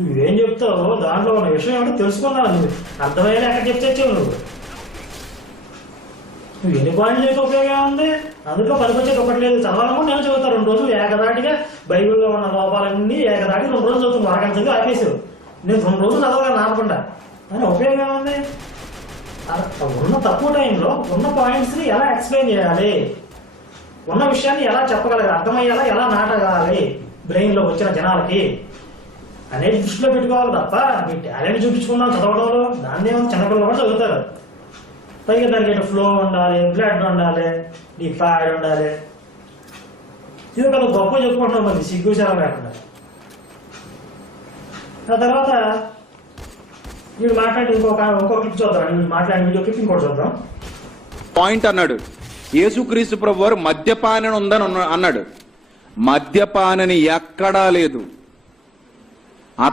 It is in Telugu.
నువ్వేం చెప్తావు దాంట్లో ఉన్న విషయం ఏమిటో తెలుసుకున్నావు. నువ్వు అర్థమయ్యేలా ఎక్కడ చెప్తావు నువ్వు ఎన్ని పాయింట్లు చేస్తే ఉపయోగం ఉంది. అందులో పనికొచ్చేది ఒకటి లేదు. చదవాలనుకో నేను చదువుతాను 2 రోజులు ఏకదాటిగా బైబిల్లో ఉన్న లోపాలన్నీ ఏకదాటి 2 రోజులు చదువుతుంది. వారగంటగా ఆపేసావు. నేను 2 రోజులు చదవగా ఆపకుండా అని ఉపయోగం ఉంది. ఉన్న తక్కువ టైంలో ఉన్న పాయింట్స్ని ఎలా ఎక్స్ప్లెయిన్ చేయాలి, ఉన్న విషయాన్ని ఎలా చెప్పగలగాలి, అర్థమయ్యేలా ఎలా నాటగలాలి బ్రెయిన్లో వచ్చిన జనాలకి అనేది దృష్టిలో పెట్టుకోవాలి తప్ప మీ టాలెంట్ చూపించుకున్నాం చదవడంలో దాన్ని ఏమో చిన్నపిల్లలు కూడా చదువుతారు. పైగా దానికి ఫ్లో ఉండాలి, బ్లడ్ ఉండాలి, నీ ఫ్యాడ్ ఉండాలి. ఇది ఒక గొప్ప చెప్పుకుంటున్నాం మరి సిగ్గుచారం లేకుండా. ఆ తర్వాత వీడు మాట్లాడి ఇంకో క్లిప్ చూద్దాం. వీడు మాట్లాడిన వీడియో క్లిప్ ఇంకోటి చూద్దాం. పాయింట్ అన్నాడు, యేసుక్రీస్తు ప్రభు వారు మద్యపానం ఉందని అన్నాడు. మద్యపానని ఎక్కడా లేదు.